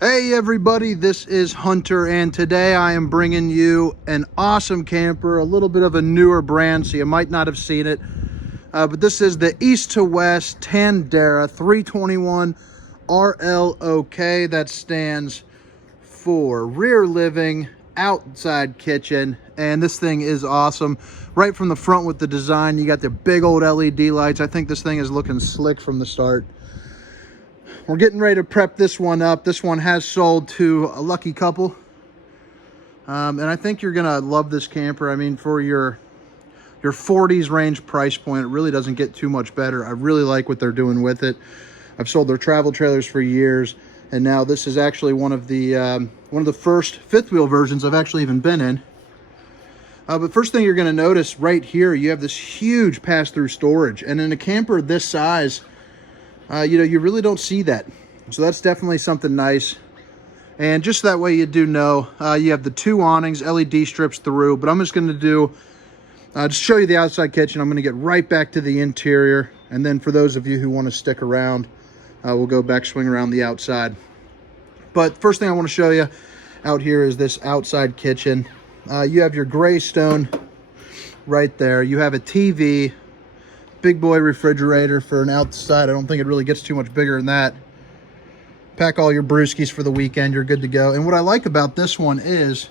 Hey everybody, this is Hunter, and today I am bringing you an awesome camper, a little bit of a newer brand, so you might not have seen it. But this is the East to West Tandara 321RL-OK. That stands for rear living, outside kitchen, and this thing is awesome. Right from the front with the design, you got the big old LED lights. I think this thing is looking slick from the start. We're getting ready to prep this one up. This one has sold to a lucky couple. And I think you're gonna love this camper. I mean, for your 40s range price point, it really doesn't get too much better. I really like what they're doing with it. I've sold their travel trailers for years, and now this is actually one of the first fifth wheel versions I've actually even been in. But first thing you're gonna notice right here, you have this huge pass-through storage, and in a camper this size, you really don't see that. So that's definitely something nice. And just that way you do know, you have the two awnings, LED strips through, but I'm just going to do, just show you the outside kitchen. I'm going to get right back to the interior. And then for those of you who want to stick around, we'll go back, swing around the outside. But first thing I want to show you out here is this outside kitchen. You have your gray stone right there. You have a TV, big boy refrigerator for an outside. I don't think it really gets too much bigger than that. Pack all your brewskis for the weekend, you're good to go. And what I like about this one is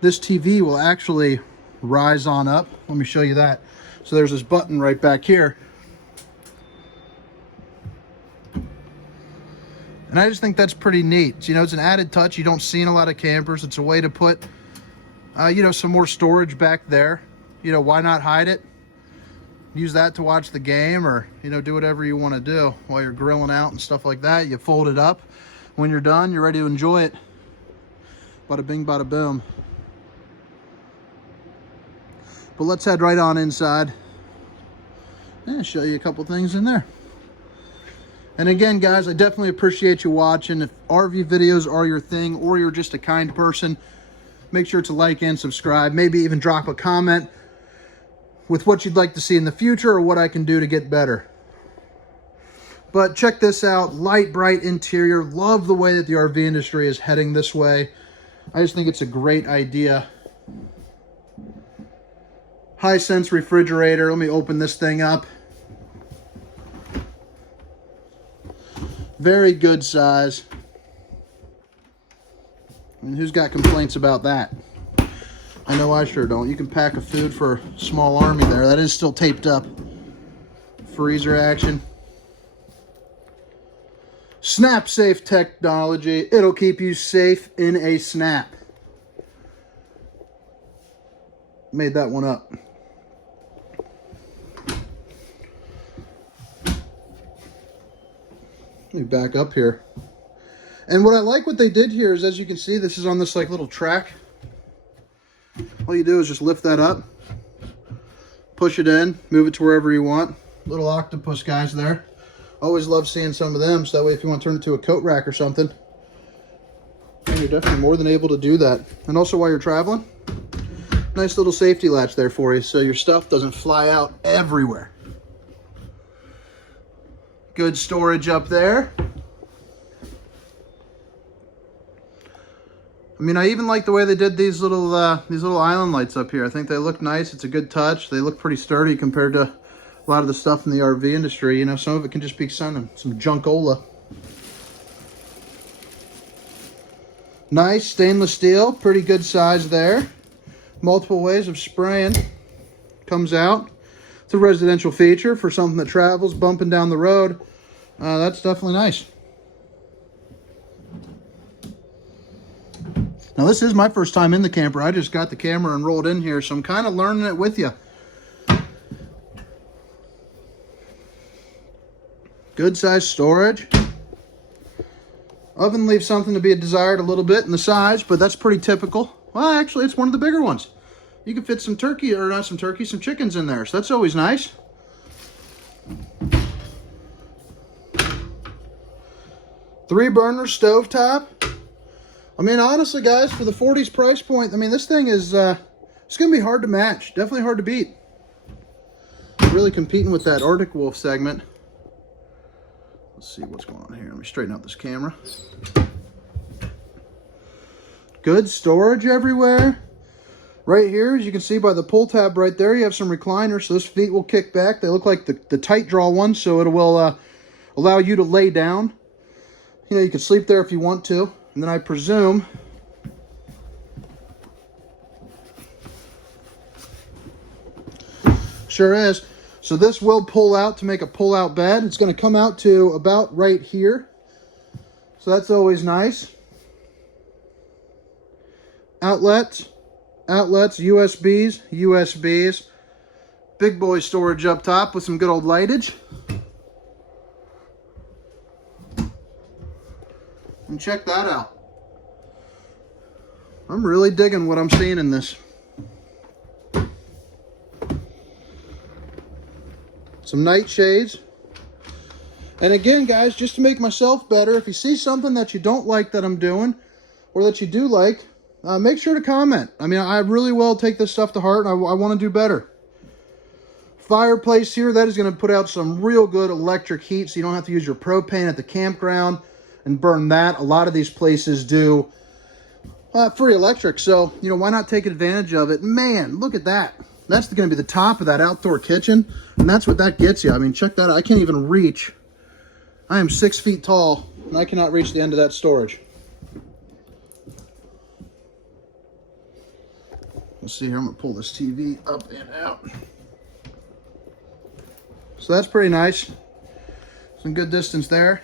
this TV will actually rise on up. Let me show you that. So there's this button right back here. And I just think that's pretty neat. You know, it's an added touch you don't see in a lot of campers. It's a way to put, some more storage back there. You know, why not hide it? Use that to watch the game, or do whatever you want to do while you're grilling out and stuff like that. You fold it up. When you're done, you're ready to enjoy it. Bada bing, bada boom. But let's head right on inside and show you a couple things in there. And again, guys, I definitely appreciate you watching. If RV videos are your thing, or you're just a kind person, make sure to like and subscribe. Maybe even drop a comment with what you'd like to see in the future or what I can do to get better. But check this out, light, bright interior. Love the way that the RV industry is heading this way. I just think it's a great idea. High-sense refrigerator. Let me open this thing up. Very good size. And who's got complaints about that? I know I sure don't. You can pack a food for a small army there. That is still taped up. Freezer action. Snap safe technology. It'll keep you safe in a snap. Made that one up. Let me back up here. And what I like what they did here is, as you can see, this is on this like little track. All you do is just lift that up, push it in, move it to wherever you want. Little octopus guys there. Always love seeing some of them, so that way if you want to turn it to a coat rack or something, you're definitely more than able to do that. And also while you're traveling, nice little safety latch there for you so your stuff doesn't fly out everywhere. Good storage up there. I mean, I even like the way they did these little island lights up here. I think they look nice. It's a good touch. They look pretty sturdy compared to a lot of the stuff in the RV industry. You know, some of it can just be some junkola. Nice stainless steel, pretty good size there. Multiple ways of spraying. Comes out. It's a residential feature for something that travels, bumping down the road. That's definitely nice. Now, this is my first time in the camper. I just got the camera and rolled in here, so I'm kind of learning it with you. Good size storage. Oven leaves something to be desired a little bit in the size, but that's pretty typical. Well, actually, it's one of the bigger ones. You can fit some turkey, or not some turkey, some chickens in there, so that's always nice. Three burner stovetop. I mean, honestly, guys, for the 40s price point, I mean, this thing is, it's going to be hard to match. Definitely hard to beat. Really competing with that Arctic Wolf segment. Let's see what's going on here. Let me straighten out this camera. Good storage everywhere. Right here, as you can see by the pull tab right there, you have some recliners, so those feet will kick back. They look like the tight draw ones, so it will allow you to lay down. You know, you can sleep there if you want to. And then I presume sure is. So this will pull out to make a pull-out bed. It's going to come out to about right here. So that's always nice. Outlets, USBs. Big boy storage up top with some good old lightage. And check that out. I'm really digging what I'm seeing in this. Some nightshades. And again, guys, just to make myself better, if you see something that you don't like that I'm doing, or that you do like, make sure to comment. I mean, I really will take this stuff to heart, and I want to do better. Fireplace here, that is going to put out some real good electric heat, so you don't have to use your propane at the campground and burn that. A lot of these places do free electric, so, you know, why not take advantage of it? Man, look at that. That's going to be the top of that outdoor kitchen, and that's what that gets you. I mean, check that out. I can't even reach. I am 6 feet tall, and I cannot reach the end of that storage. Let's see here. I'm going to pull this TV up and out. So that's pretty nice. Some good distance there.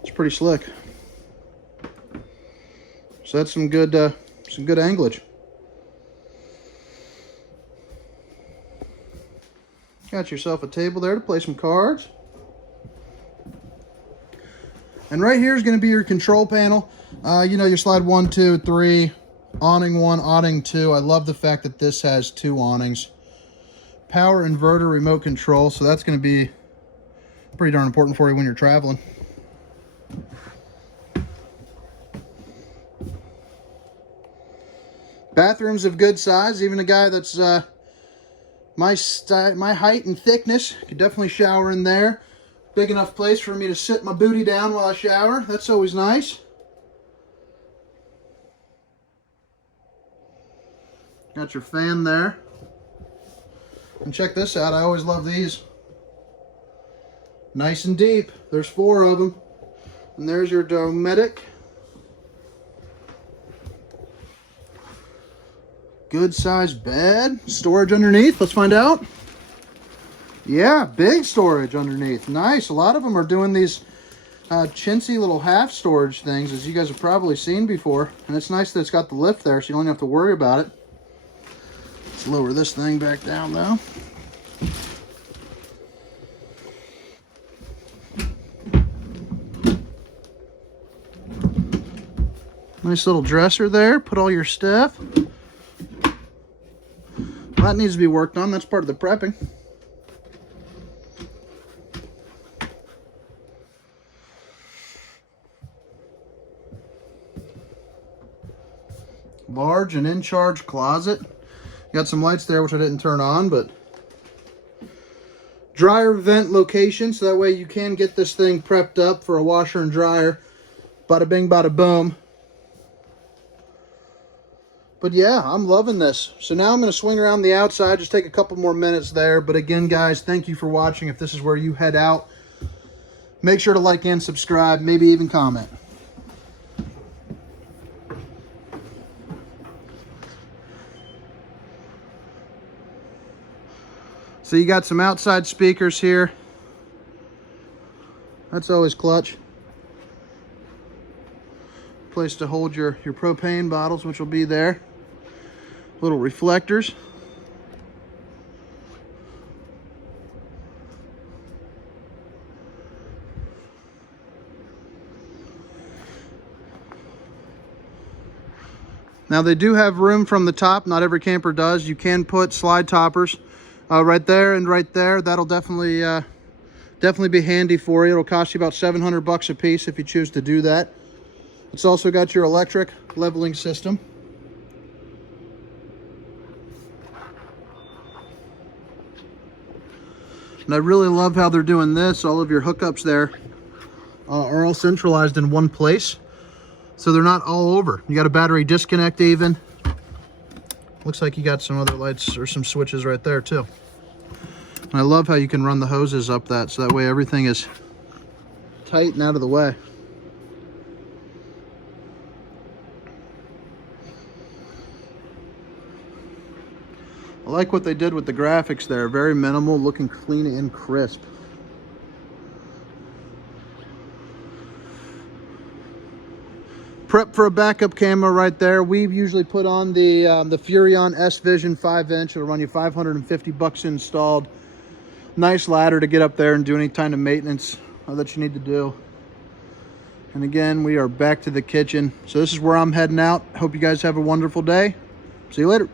It's pretty slick. So that's some good anglage. Got yourself a table there to play some cards. And right here is going to be your control panel. You know, your slide 1, 2, 3, awning 1, awning 2. I love the fact that this has 2 awnings. Power inverter remote control, so that's going to be pretty darn important for you when you're traveling. Bathrooms of good size. Even a guy that's my height and thickness could definitely shower in there. Big enough place for me to sit my booty down while I shower. That's always nice. Got your fan there. And check this out. I always love these. Nice and deep. There's 4 of them. And there's your Dometic. Good sized bed. Storage underneath. Let's find out. Yeah, big storage underneath. Nice. A lot of them are doing these chintzy little half storage things, as you guys have probably seen before. And it's nice that it's got the lift there, so you don't have to worry about it. Let's lower this thing back down, though. Nice little dresser there. Put all your stuff. That needs to be worked on. That's part of the prepping. Large and in-charge closet. Got some lights there, which I didn't turn on, but dryer vent location, so that way you can get this thing prepped up for a washer and dryer. Bada bing, bada boom. But yeah, I'm loving this. So now I'm going to swing around the outside, just take a couple more minutes there. But again, guys, thank you for watching. If this is where you head out, make sure to like and subscribe, maybe even comment. So you got some outside speakers here. That's always clutch. Place to hold your propane bottles, which will be there. Little reflectors. Now they do have room from the top. Not every camper does. You can put slide toppers right there and right there. That'll definitely be handy for you. It'll cost you about $700 a piece if you choose to do that. It's also got your electric leveling system. And I really love how they're doing this. All of your hookups there are all centralized in one place, so they're not all over. You got a battery disconnect even. Looks like you got some other lights or some switches right there too. And I love how you can run the hoses up that, so that way everything is tight and out of the way. I like what they did with the graphics there. Very minimal, looking clean and crisp. Prep for a backup camera right there. We've usually put on the Furrion S Vision 5-inch. It'll run you $550 installed. Nice ladder to get up there and do any kind of maintenance that you need to do. And again, we are back to the kitchen. So this is where I'm heading out. Hope you guys have a wonderful day. See you later.